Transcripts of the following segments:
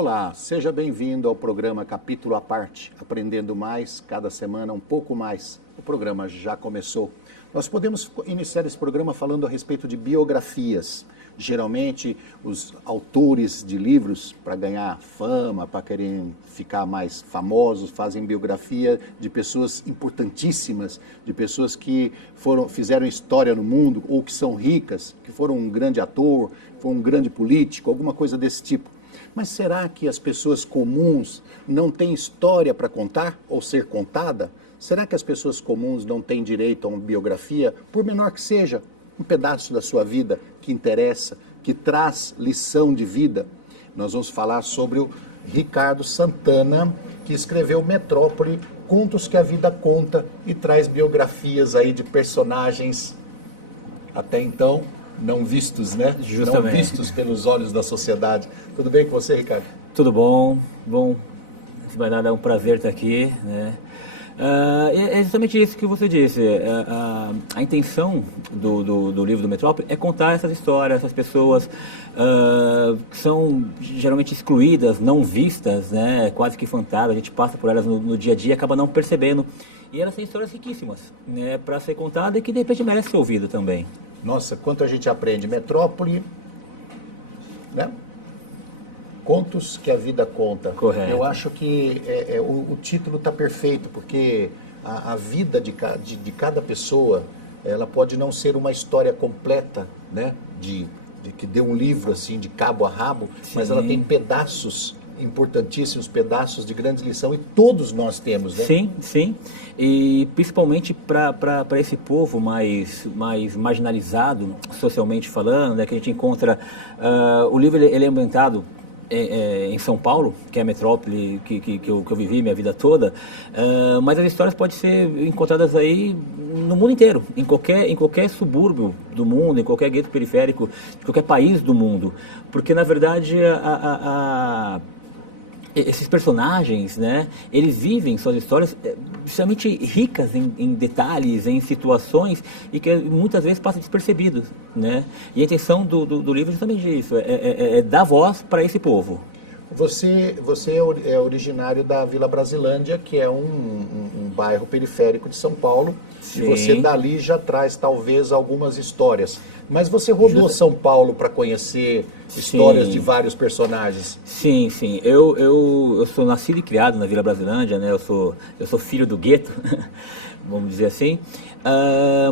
Olá, seja bem-vindo ao programa Capítulo à Parte, aprendendo mais, cada semana um pouco mais. O programa já começou. Nós podemos iniciar esse programa falando a respeito de biografias. Geralmente, os autores de livros, para ganhar fama, para querem ficar mais famosos, fazem biografia de pessoas importantíssimas, de pessoas que fizeram história no mundo, ou que são ricas, que foram um grande ator, foram um grande político, alguma coisa desse tipo. Mas será que as pessoas comuns não têm história para contar ou ser contada? Será que as pessoas comuns não têm direito a uma biografia, por menor que seja, um pedaço da sua vida que interessa, que traz lição de vida? Nós vamos falar sobre o Ricardo Santana, que escreveu Metrópole, Contos que a Vida Conta, e traz biografias aí de personagens até então não vistos, né? Justamente. Não vistos pelos olhos da sociedade. Tudo bem com você, Ricardo? Tudo bom? Bom, se vai nada, é um prazer estar aqui, né? É justamente isso que você disse. A intenção do livro do Metrópole é contar essas histórias, essas pessoas que são geralmente excluídas, não vistas, né? Quase que fantasmas. A gente passa por elas no dia a dia e acaba não percebendo. E elas têm histórias riquíssimas, né? Para ser contada e que de repente merece ser ouvido também. Nossa, quanto a gente aprende. Metrópole, né? Contos que a Vida Conta. Correto. Eu acho que o título está perfeito, porque a vida de cada pessoa, ela pode não ser uma história completa, né? De que dê um livro assim, de cabo a rabo, Sim. Mas ela tem pedaços importantíssimos, pedaços de grande lição, e todos nós temos, né? Sim, sim. E principalmente para esse povo mais marginalizado, socialmente falando, né, que a gente encontra... o livro ele é ambientado em São Paulo, que é a metrópole que eu vivi minha vida toda, mas as histórias podem ser encontradas aí no mundo inteiro, em qualquer subúrbio do mundo, em qualquer gueto periférico, de qualquer país do mundo, porque na verdade esses personagens, né, eles vivem suas histórias extremamente ricas em detalhes, em situações, e que muitas vezes passam despercebidos, né? E a intenção do livro é justamente isso, é dar voz para esse povo. Você é originário da Vila Brasilândia, que é um bairro periférico de São Paulo. Sim. E você dali já traz talvez algumas histórias. Mas você rodou São Paulo para conhecer histórias Sim. de vários personagens. Sim, sim. Eu sou nascido e criado na Vila Brasilândia, né? Eu sou filho do gueto, vamos dizer assim.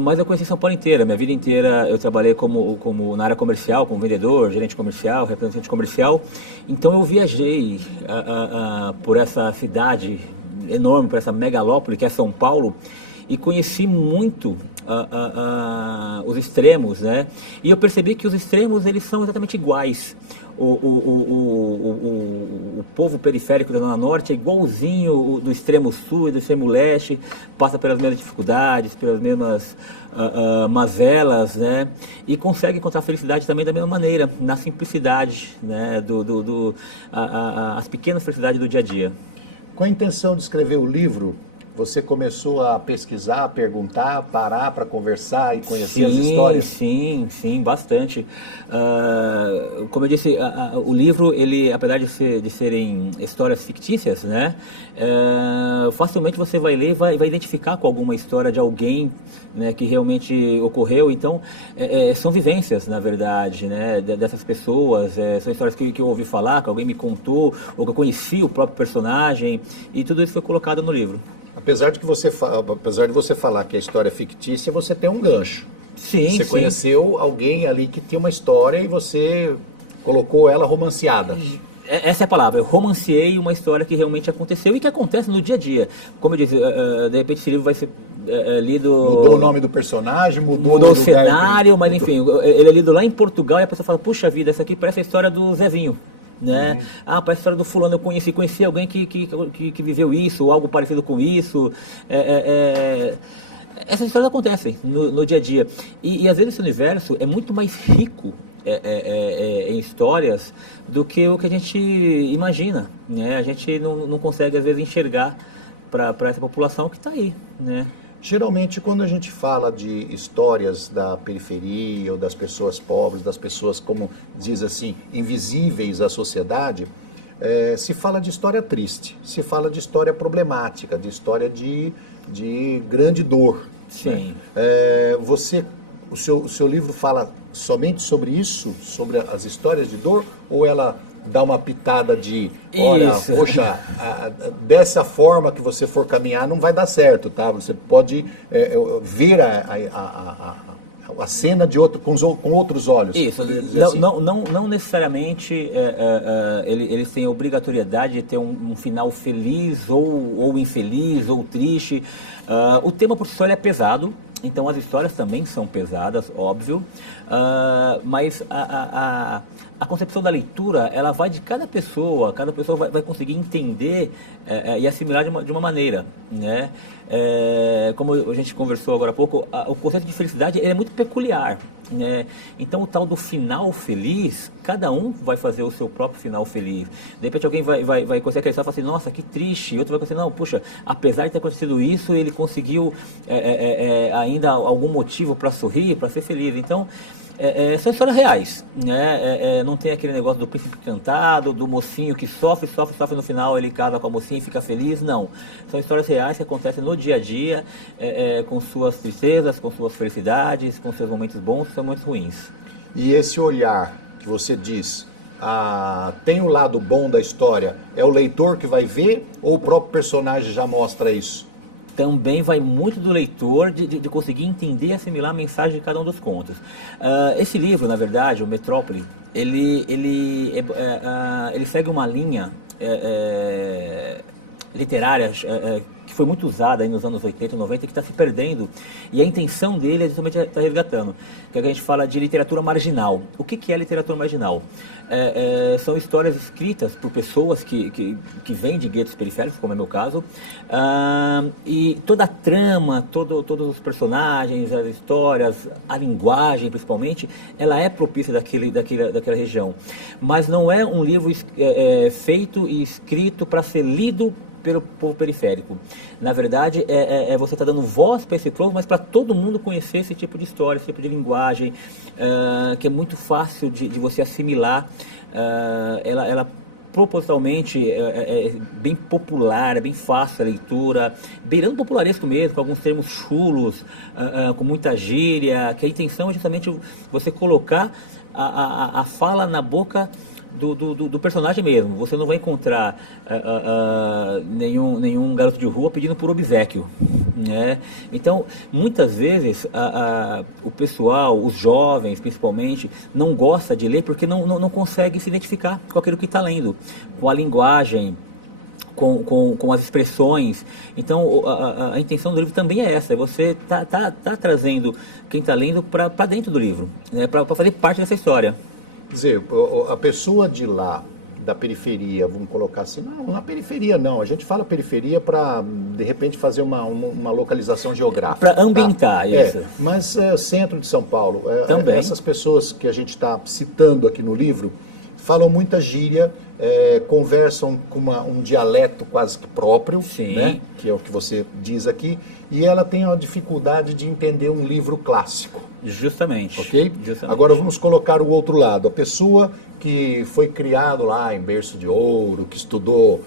Mas eu conheci São Paulo inteira. Minha vida inteira eu trabalhei como na área comercial, como vendedor, gerente comercial, representante comercial. Então eu viajei por essa cidade enorme, por essa megalópole que é São Paulo, e conheci muito os extremos, né? E eu percebi que os extremos eles são exatamente iguais. O povo periférico da Zona Norte é igualzinho do extremo sul e do extremo leste, passa pelas mesmas dificuldades, pelas mesmas mazelas, né? E consegue encontrar felicidade também da mesma maneira, na simplicidade, né? As pequenas felicidades do dia a dia. Com a intenção de escrever o livro, você começou a pesquisar, a perguntar, parar para conversar e conhecer as histórias? Sim, bastante. Como eu disse, o livro, ele, apesar de serem histórias fictícias, né, facilmente você vai ler e vai identificar com alguma história de alguém, né, que realmente ocorreu. Então, são vivências, na verdade, né, dessas pessoas. São histórias que eu ouvi falar, que alguém me contou, ou que eu conheci o próprio personagem, e tudo isso foi colocado no livro. Apesar de você falar que a história é fictícia, você tem um gancho. Sim, você conheceu alguém ali que tinha uma história e você colocou ela romanceada. Essa é a palavra, eu romancei uma história que realmente aconteceu e que acontece no dia a dia. Como eu disse, de repente esse livro vai ser lido... Mudou o nome do personagem, mudou o cenário, mas enfim, ele é lido lá em Portugal e a pessoa fala, puxa vida, essa aqui parece a história do Zezinho. Né? Parece a história do fulano, eu conheci alguém que viveu isso, ou algo parecido com isso. Essas histórias acontecem no dia a dia. E às vezes esse universo é muito mais rico em histórias do que o que a gente imagina, né? A gente não consegue às vezes enxergar para essa população que está aí, né? Geralmente, quando a gente fala de histórias da periferia ou das pessoas pobres, das pessoas, como diz assim, invisíveis à sociedade, se fala de história triste, se fala de história problemática, de história de grande dor. Sim. Né? O seu livro fala somente sobre isso, sobre as histórias de dor, ou ela dá uma pitada de, olha, Isso. poxa, dessa forma que você for caminhar não vai dar certo, tá? Você pode ver a cena de com outros olhos. Isso, Assim. não necessariamente eles têm obrigatoriedade de ter um final feliz ou infeliz ou triste. O tema por si só ele é pesado, então as histórias também são pesadas, óbvio, mas a concepção da leitura, ela vai de cada pessoa vai conseguir entender e assimilar de uma maneira, né? Como a gente conversou agora há pouco, o conceito de felicidade ele é muito peculiar, né? Então o tal do final feliz, cada um vai fazer o seu próprio final feliz. De repente alguém vai conseguir acreditar e falar assim, nossa, que triste, e outro vai conseguir, não, puxa, apesar de ter acontecido isso, ele conseguiu ainda algum motivo para sorrir, para ser feliz. Então, são histórias reais, né? Não tem aquele negócio do príncipe encantado, do mocinho que sofre, no final ele casa com a mocinha e fica feliz, não. São histórias reais que acontecem no dia a dia, com suas tristezas, com suas felicidades, com seus momentos bons e seus momentos ruins. E esse olhar que você diz, tem o lado bom da história, é o leitor que vai ver ou o próprio personagem já mostra isso? Também vai muito do leitor de conseguir entender e assimilar a mensagem de cada um dos contos. Esse livro, na verdade, o Metrópole, ele segue uma linha literária que foi muito usada aí nos anos 80 e 90, que está se perdendo, e a intenção dele é justamente estar resgatando, que é que a gente fala de literatura marginal. O que é literatura marginal? São histórias escritas por pessoas que vêm de guetos periféricos, como é meu caso, e toda a trama, todos os personagens, as histórias, a linguagem principalmente, ela é propícia daquela região. Mas não é um livro feito e escrito para ser lido pelo povo periférico. Na verdade, você está dando voz para esse povo, mas para todo mundo conhecer esse tipo de história, esse tipo de linguagem, que é muito fácil de você assimilar. Ela propositalmente é bem popular, é bem fácil a leitura, beirando popularesco mesmo, com alguns termos chulos, com muita gíria, que a intenção é justamente você colocar a fala na boca do personagem mesmo. Você não vai encontrar nenhum garoto de rua pedindo por obséquio, né? Então, muitas vezes, o pessoal, os jovens principalmente, não gosta de ler porque não consegue se identificar com aquilo que está lendo, com a linguagem, com as expressões. Então, a intenção do livro também é essa, é você tá trazendo quem está lendo para dentro do livro, né? Para fazer parte dessa história. Quer dizer, a pessoa de lá, da periferia, vamos colocar assim, não, na periferia não, a gente fala periferia para, de repente, fazer uma localização geográfica. Para ambientar, isso. Mas centro de São Paulo, também. Essas pessoas que a gente está citando aqui no livro, falam muita gíria, conversam com um dialeto quase que próprio, né? Que é o que você diz aqui, e ela tem a dificuldade de entender um livro clássico. Justamente. Ok? Justamente. Agora vamos colocar o outro lado. A pessoa que foi criado lá em berço de ouro, que estudou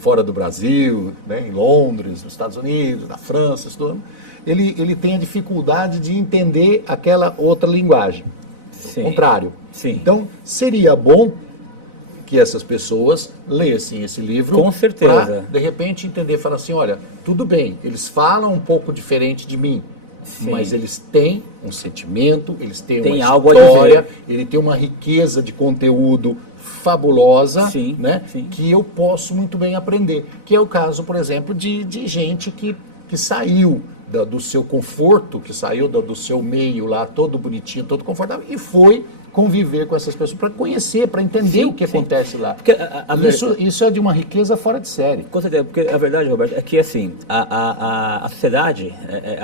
fora do Brasil, né, em Londres, nos Estados Unidos, na França, estudando, ele tem a dificuldade de entender aquela outra linguagem. Sim. Ao contrário. Sim. Então, seria bom que essas pessoas lessem esse livro. Com certeza. Para, de repente, entender, falar assim, olha, tudo bem, eles falam um pouco diferente de mim, Sim. mas eles têm um sentimento, eles têm uma algo história, ele tem uma riqueza de conteúdo fabulosa, Sim, né? sim. Que eu posso muito bem aprender. Que é o caso, por exemplo, de gente que saiu do seu conforto, que saiu do seu meio lá, todo bonitinho, todo confortável, e foi conviver com essas pessoas, para conhecer, para entender o que acontece lá. Porque isso é de uma riqueza fora de série. Com certeza, porque a verdade, Roberto, é que assim, a sociedade,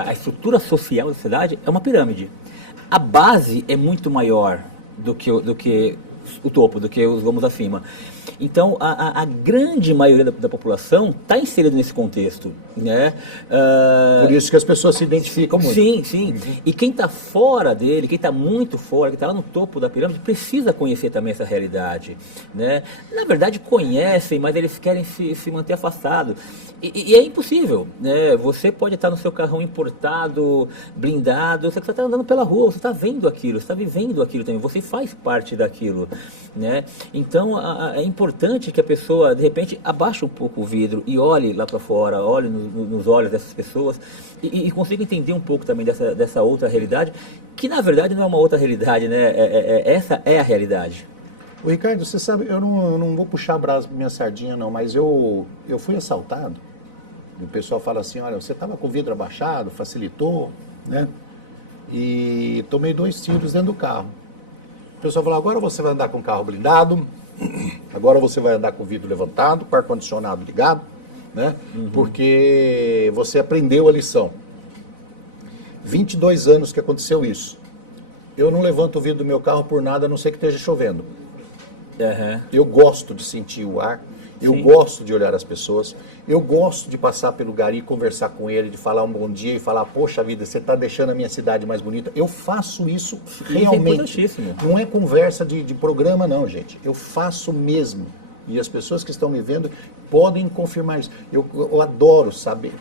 a estrutura social da sociedade é uma pirâmide. A base é muito maior do que o topo, do que os vamos acima. Então, a grande maioria da população está inserida nesse contexto, né? Por isso que as pessoas se identificam muito. Sim, sim. E quem está fora dele, quem está muito fora, quem está lá no topo da pirâmide, precisa conhecer também essa realidade, né? Na verdade, conhecem, mas eles querem se manter afastados. E é impossível, né? Você pode estar no seu carrão importado, blindado, você está andando pela rua, você está vendo aquilo, você está vivendo aquilo também, você faz parte daquilo, né? Então, é importante que a pessoa, de repente, abaixe um pouco o vidro e olhe lá para fora, olhe nos olhos dessas pessoas e consiga entender um pouco também dessa outra realidade, que na verdade não é uma outra realidade, né? Essa é a realidade. O Ricardo, você sabe, eu não vou puxar a brasa pra minha sardinha não, mas eu fui assaltado. O pessoal fala assim, olha, você estava com o vidro abaixado, facilitou, né? E tomei 2 tiros dentro do carro. O pessoal falou, agora você vai andar com o carro blindado, agora você vai andar com o vidro levantado, com o ar-condicionado ligado, né? Porque você aprendeu a lição. 22 anos que aconteceu isso. Eu não levanto o vidro do meu carro por nada, a não ser que esteja chovendo. Eu gosto de sentir o ar, eu gosto de olhar as pessoas, eu gosto de passar pelo gari, conversar com ele, de falar um bom dia e falar, poxa vida, você está deixando a minha cidade mais bonita. Eu faço isso realmente. Não é conversa de programa não, gente. Eu faço mesmo. E as pessoas que estão me vendo podem confirmar isso. Eu adoro saber.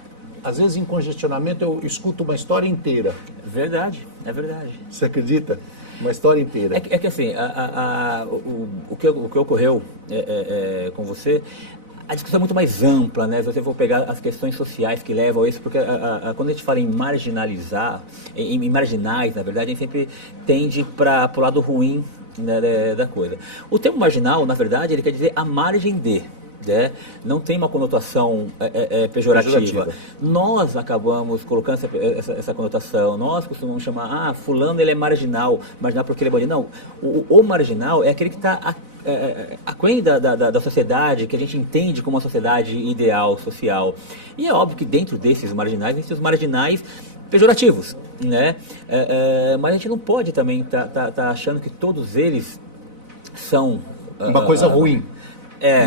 Às vezes em congestionamento eu escuto uma história inteira. Verdade, é verdade. Você acredita? Uma história inteira. É que assim, o que ocorreu com você, a discussão é muito mais ampla, né? Se você for pegar as questões sociais que levam a isso, porque quando a gente fala em marginalizar, em marginais, na verdade, a gente sempre tende para o lado ruim, né, da coisa. O termo marginal, na verdade, ele quer dizer a margem de. Né? Não tem uma conotação pejorativa. Nós acabamos colocando essa conotação, nós costumamos chamar, fulano ele é marginal porque ele é bandido. Não, o marginal é aquele que está aquém da sociedade, que a gente entende como uma sociedade ideal, social. E é óbvio que dentro desses marginais, existem os marginais pejorativos, né? Mas a gente não pode também tá achando que todos eles são... uma coisa ruim.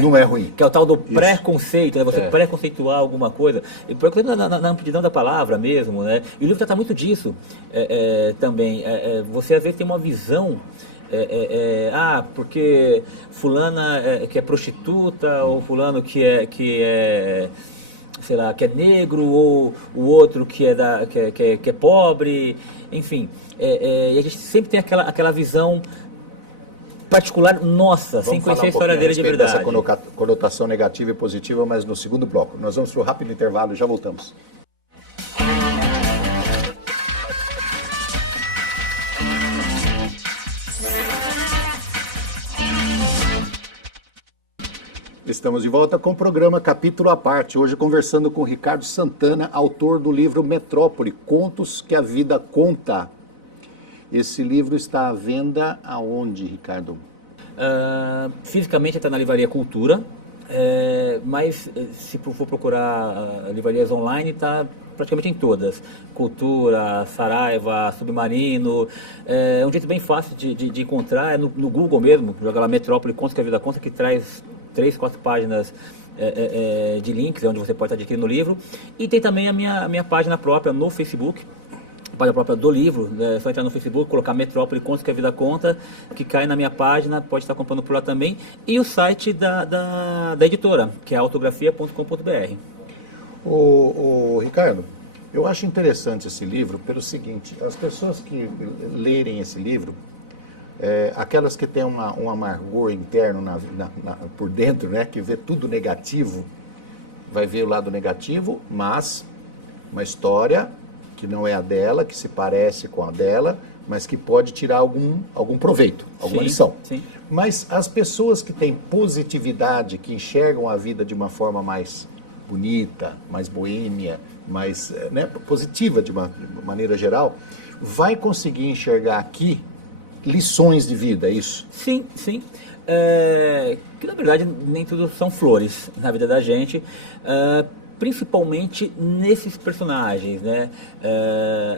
Não é ruim. Que é o tal do preconceito, né? Você preconceituar alguma coisa. E preconceito na amplidão da palavra mesmo, né? E o livro trata muito disso também. Você às vezes tem uma visão, porque fulana que é prostituta, ou fulano que é sei lá, que é negro, ou o outro que é pobre, enfim. E a gente sempre tem aquela visão particular nossa, sem conhecer a história dele de verdade. Essa conotação negativa e positiva, mas no segundo bloco. Nós vamos para um rápido intervalo e já voltamos. Estamos de volta com o programa Capítulo à Parte. Hoje conversando com Ricardo Santana, autor do livro Metrópole, Contos que a Vida Conta. Esse livro está à venda aonde, Ricardo? Fisicamente está na Livraria Cultura, mas se for procurar livrarias online, está praticamente em todas. Cultura, Saraiva, Submarino. É um jeito bem fácil de encontrar, no Google mesmo, joga lá Metrópole, Contos que a Vida Conta, que traz 3, 4 páginas de links, onde você pode estar adquirindo o livro. E tem também a minha página própria no Facebook, página própria do livro, é só entrar no Facebook, colocar Metrópole, Contos que a Vida Conta, que cai na minha página, pode estar comprando por lá também, e o site da editora, que é autografia.com.br. Ô, Ricardo, eu acho interessante esse livro pelo seguinte, as pessoas que lerem esse livro, aquelas que têm um amargor interno por dentro, né, que vê tudo negativo, vai ver o lado negativo, mas uma história que não é a dela, que se parece com a dela, mas que pode tirar algum proveito, alguma lição. Sim. Mas as pessoas que têm positividade, que enxergam a vida de uma forma mais bonita, mais boêmia, mais positiva de uma maneira geral, vai conseguir enxergar aqui lições de vida, é isso? Sim, sim. Que na verdade nem tudo são flores na vida da gente. Principalmente nesses personagens, né?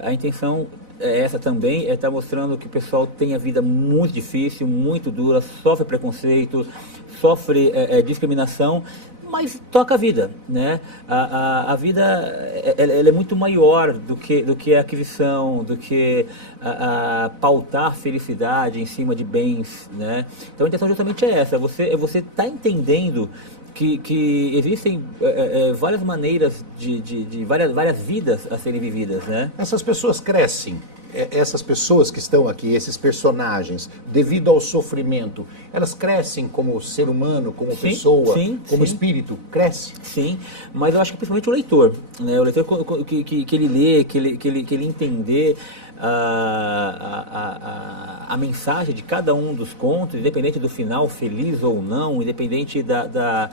A intenção é essa também, é estar mostrando que o pessoal tem a vida muito difícil, muito dura, sofre preconceito, sofre discriminação, mas toca a vida, né? A vida ela é muito maior do que a aquisição, do que pautar felicidade em cima de bens, né? Então a intenção justamente é essa, você tá entendendo que existem várias maneiras de várias vidas a serem vividas, né? Essas pessoas crescem, essas pessoas que estão aqui, esses personagens, devido ao sofrimento, elas crescem como ser humano, como pessoa, como espírito, cresce? Sim, mas eu acho que principalmente o leitor, né? O leitor que ele lê, que ele entender a mensagem de cada um dos contos, independente do final, feliz ou não, independente da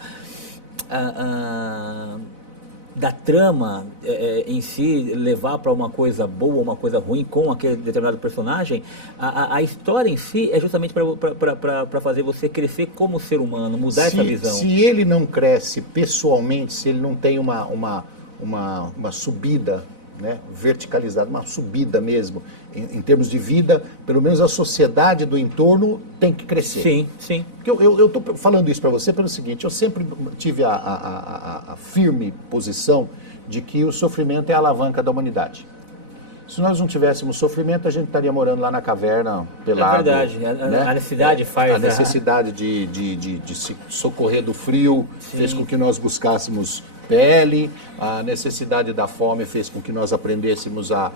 trama em si, levar para uma coisa boa ou uma coisa ruim com aquele determinado personagem, a história em si é justamente para fazer você crescer como ser humano, mudar essa visão. Se ele não cresce pessoalmente, se ele não tem uma subida, né, verticalizada, uma subida mesmo, em termos de vida, pelo menos a sociedade do entorno tem que crescer. Sim, sim. Porque eu estou falando isso para você pelo seguinte, eu sempre tive a firme posição de que o sofrimento é a alavanca da humanidade. Se nós não tivéssemos sofrimento, a gente estaria morando lá na caverna, pelado. É verdade, né? a necessidade faz... A necessidade de se socorrer do frio fez com que nós buscássemos pele, a necessidade da fome fez com que nós aprendêssemos a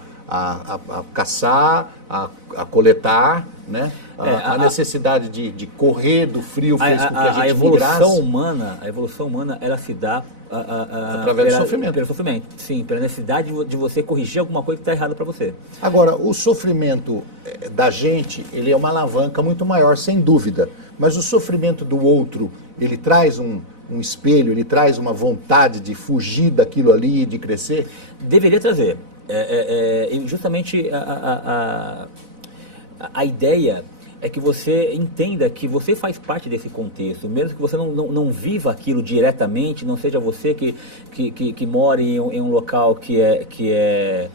caçar, a coletar, né? A necessidade de correr do frio fez com que a gente migrasse. A evolução humana, ela se dá através do sofrimento. Pelo sofrimento, sim, pela necessidade de você corrigir alguma coisa que está errada para você. Agora, o sofrimento da gente, ele é uma alavanca muito maior, sem dúvida, mas o sofrimento do outro, ele traz um espelho, ele traz uma vontade de fugir daquilo ali e de crescer? Deveria trazer. E justamente a ideia é que você entenda que você faz parte desse contexto, mesmo que você não viva aquilo diretamente, não seja você que mora em um local que é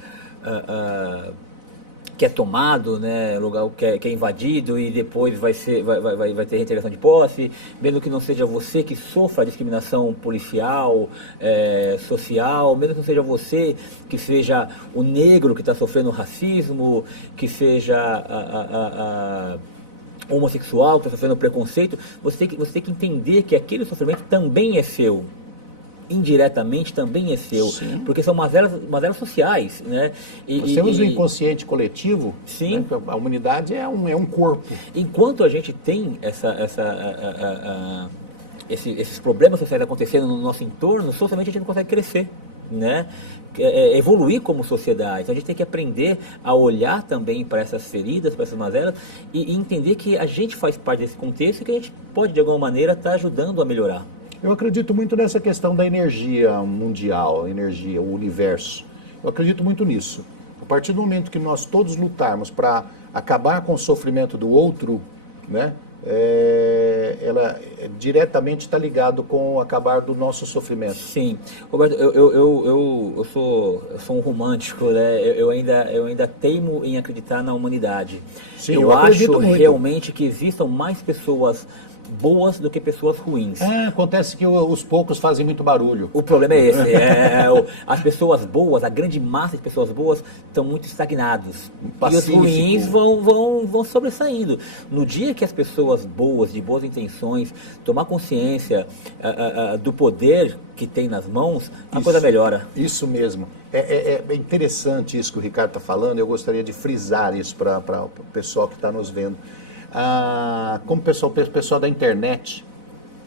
tomado, né, lugar que é invadido e depois vai ter reiteração de posse, mesmo que não seja você que sofra a discriminação policial, social, mesmo que não seja você que seja o negro que está sofrendo racismo, que seja homossexual que está sofrendo preconceito, você tem que entender que aquele sofrimento também é seu. Indiretamente também é seu, sim, porque são mazelas sociais, né? Nós temos o inconsciente coletivo, sim, né? A humanidade é um corpo. Enquanto a gente tem esses problemas sociais acontecendo no nosso entorno, socialmente a gente não consegue crescer, né? Evoluir como sociedade. Então a gente tem que aprender a olhar também para essas feridas, para essas mazelas e entender que a gente faz parte desse contexto e que a gente pode de alguma maneira estar ajudando a melhorar. Eu acredito muito nessa questão da energia mundial, o universo. Eu acredito muito nisso. A partir do momento que nós todos lutarmos para acabar com o sofrimento do outro, né, ela diretamente está ligado com o acabar do nosso sofrimento. Sim, Roberto, eu sou um romântico, né? Eu ainda teimo em acreditar na humanidade. Sim, eu acho realmente que existam mais pessoas boas do que pessoas ruins. Acontece que os poucos fazem muito barulho. O problema é esse. As pessoas boas, a grande massa de pessoas boas estão muito estagnados. Pacífico. E os ruins vão sobressaindo. No dia que as pessoas boas, de boas intenções, tomar consciência do poder que tem nas mãos, a coisa melhora. Isso mesmo. É interessante isso que o Ricardo está falando. Eu gostaria de frisar isso para o pessoal que está nos vendo. Como o pessoal da internet,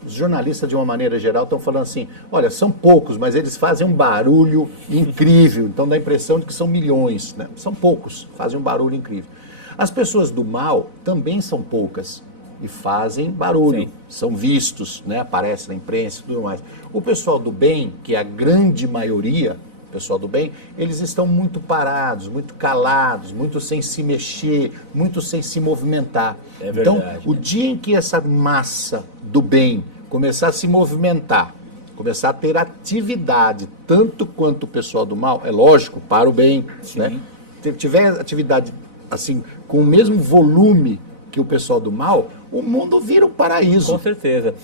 os jornalistas de uma maneira geral estão falando assim, olha, são poucos, mas eles fazem um barulho incrível, então dá a impressão de que são milhões, né? São poucos, fazem um barulho incrível. As pessoas do mal também são poucas e fazem barulho, sim, são vistos, né? Aparecem na imprensa e tudo mais. O pessoal do bem, que é a grande maioria, o pessoal do bem, eles estão muito parados, muito calados, muito sem se mexer, muito sem se movimentar. É verdade. Então, o dia em que essa massa do bem começar a se movimentar, começar a ter atividade, tanto quanto o pessoal do mal, é lógico, para o bem, né? tiver atividade assim, com o mesmo volume que o pessoal do mal, o mundo vira um paraíso. Com certeza.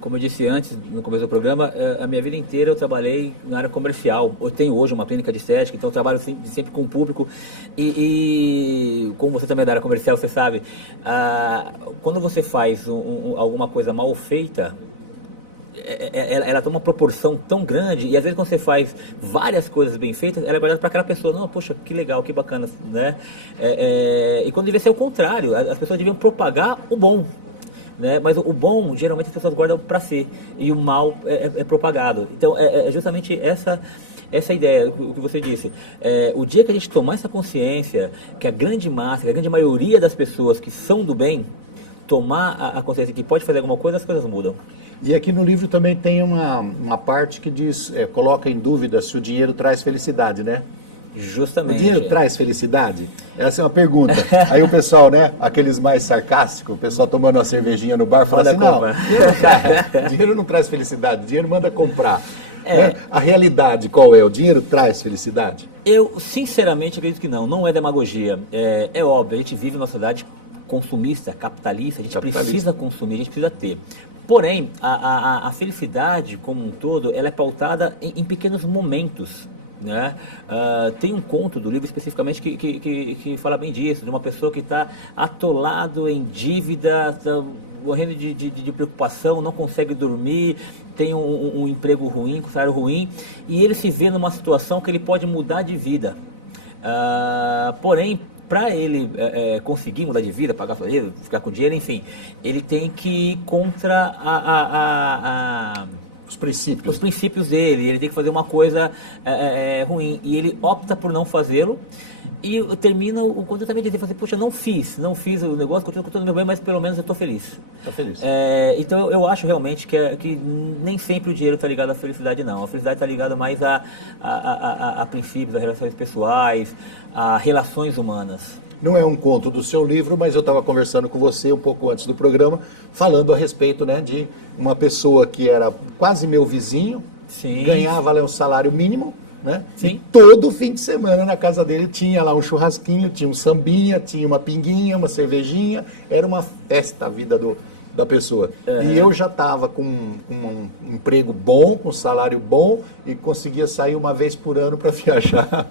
Como eu disse antes, no começo do programa, a minha vida inteira eu trabalhei na área comercial. Eu tenho hoje uma clínica de estética, então eu trabalho sempre com o público. E como você também é da área comercial, você sabe, quando você faz alguma coisa mal feita, ela toma uma proporção tão grande, e às vezes quando você faz várias coisas bem feitas, ela é guardada para aquela pessoa, não, poxa, que legal, que bacana, né? E quando devia ser o contrário, as pessoas deviam propagar o bom, né? Mas o bom, geralmente as pessoas guardam para si, e o mal é propagado. Então é justamente essa ideia, o que você disse. O dia que a gente tomar essa consciência, que a grande massa, que a grande maioria das pessoas que são do bem, tomar a consciência que pode fazer alguma coisa, as coisas mudam. E aqui no livro também tem uma parte que diz, coloca em dúvida se o dinheiro traz felicidade, né? Justamente. O dinheiro traz felicidade? Essa é uma pergunta. Aí o pessoal, né, aqueles mais sarcásticos, o pessoal tomando uma cervejinha no bar, fala assim, não, dinheiro não traz felicidade, dinheiro manda comprar. Né? A realidade qual é? O dinheiro traz felicidade? Eu, sinceramente, acredito que não. Não é demagogia. É óbvio, a gente vive numa sociedade consumista, capitalista, a gente precisa consumir, a gente precisa ter. Porém, a felicidade como um todo, ela é pautada em pequenos momentos, né? Tem um conto do livro especificamente que fala bem disso, de uma pessoa que está atolado em dívida, tá morrendo de preocupação, não consegue dormir, tem um emprego ruim, um salário ruim, e ele se vê numa situação que ele pode mudar de vida. Porém, para ele conseguir mudar de vida, pagar sua dívida, ficar com dinheiro, enfim, ele tem que ir contra os princípios dele, ele tem que fazer uma coisa ruim, e ele opta por não fazê-lo, e termina o contentamento de dizer, assim, poxa, não fiz o negócio, continuo com todo o meu bem, mas pelo menos eu estou feliz. Estou feliz. Então eu acho realmente que nem sempre o dinheiro está ligado à felicidade, não. A felicidade está ligada mais a princípios, a relações pessoais, a relações humanas. Não é um conto do seu livro, mas eu estava conversando com você um pouco antes do programa, falando a respeito, né, de uma pessoa que era quase meu vizinho, Sim. ganhava lá um salário mínimo, né? Sim. E todo fim de semana na casa dele tinha lá um churrasquinho, tinha um sambinha, tinha uma pinguinha, uma cervejinha, era uma festa a vida da pessoa. E eu já estava com um emprego bom, com um salário bom, e conseguia sair uma vez por ano para viajar.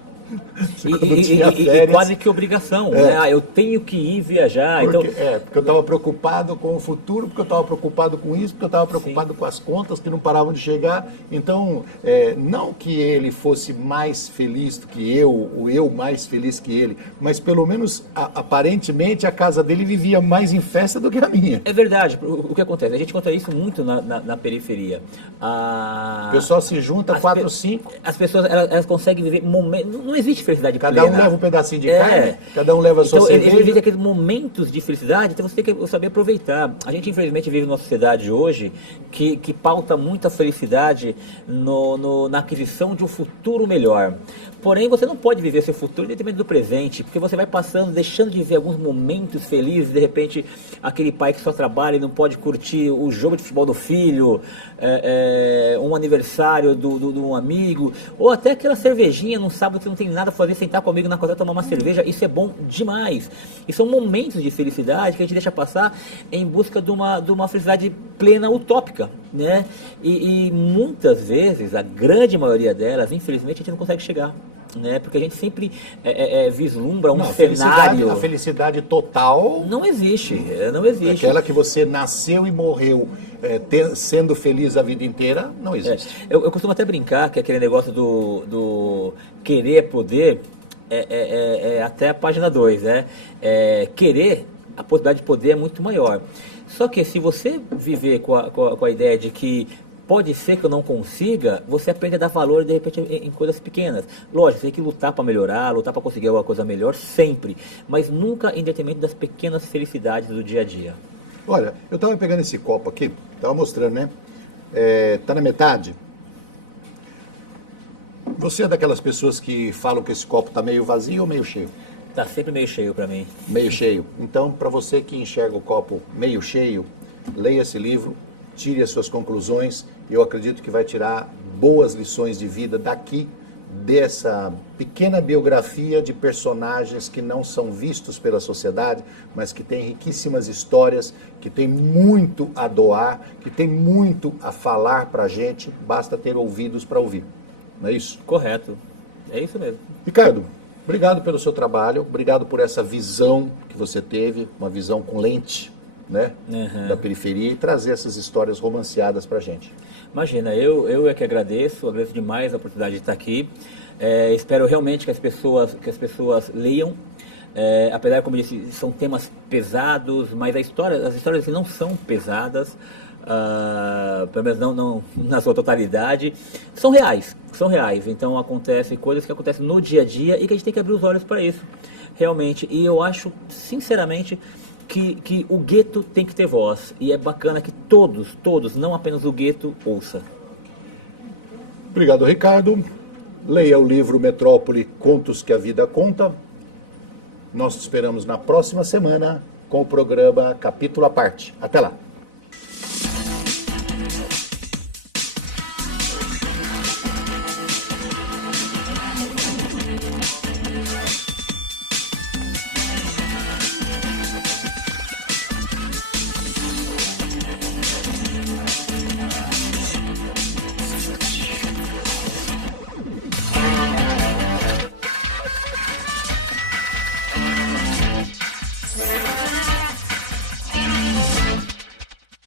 E quase que obrigação, né? Eu tenho que ir viajar. Porque eu estava preocupado com o futuro, porque eu estava preocupado com isso, porque eu estava preocupado com as contas que não paravam de chegar. Então, não que ele fosse mais feliz do que eu, ou eu mais feliz que ele, mas pelo menos, aparentemente, a casa dele vivia mais em festa do que a minha. É verdade. O que acontece? A gente encontra isso muito na periferia. O pessoal se junta, 4, 5. As pessoas elas conseguem viver momentos. Não existe felicidade plena. Cada um leva um pedacinho de carne, cada um leva a sua cerveja. Então, existe aqueles momentos de felicidade, então você tem que saber aproveitar. A gente, infelizmente, vive numa sociedade hoje que pauta muito a felicidade na aquisição de um futuro melhor. Porém, você não pode viver seu futuro independente do presente, porque você vai passando, deixando de viver alguns momentos felizes, de repente, aquele pai que só trabalha e não pode curtir o jogo de futebol do filho, um aniversário de um amigo, ou até aquela cervejinha num sábado que você não tem nada a fazer, sentar com um amigo na cozinha, tomar uma cerveja, isso é bom demais. E são momentos de felicidade que a gente deixa passar em busca de uma felicidade plena, utópica, né? E muitas vezes, a grande maioria delas, infelizmente, a gente não consegue chegar. Né? Porque a gente sempre vislumbra um cenário. A felicidade total não existe, não existe. Aquela que você nasceu e morreu sendo feliz a vida inteira, não existe. Eu costumo até brincar que aquele negócio do querer poder até a página 2, né? Querer, a possibilidade de poder é muito maior. Só que se você viver com a ideia de que pode ser que eu não consiga, você aprende a dar valor, de repente, em coisas pequenas. Lógico, você tem que lutar para melhorar, lutar para conseguir alguma coisa melhor, sempre. Mas nunca em detrimento das pequenas felicidades do dia a dia. Olha, eu estava pegando esse copo aqui, estava mostrando, né? Tá na metade. Você é daquelas pessoas que falam que esse copo está meio vazio ou meio cheio? Está sempre meio cheio para mim. Meio cheio. Então, para você que enxerga o copo meio cheio, leia esse livro, tire as suas conclusões. Eu acredito que vai tirar boas lições de vida daqui dessa pequena biografia de personagens que não são vistos pela sociedade, mas que têm riquíssimas histórias, que têm muito a doar, que têm muito a falar para a gente, basta ter ouvidos para ouvir. Não é isso? Correto. É isso mesmo. Ricardo, obrigado pelo seu trabalho, obrigado por essa visão que você teve, uma visão com lente, né, da periferia, e trazer essas histórias romanceadas para a gente. Imagina, eu é que agradeço demais a oportunidade de estar aqui. Espero realmente que as pessoas leiam. Apesar, como eu disse, são temas pesados, mas as histórias assim, não são pesadas, pelo menos não na sua totalidade. São reais. Então acontecem coisas que acontecem no dia a dia e que a gente tem que abrir os olhos para isso, realmente. E eu acho, sinceramente, que o gueto tem que ter voz, e é bacana que todos, não apenas o gueto, ouça. Obrigado, Ricardo. Leia o livro Metrópole, Contos que a Vida Conta. Nós te esperamos na próxima semana com o programa Capítulo à Parte. Até lá.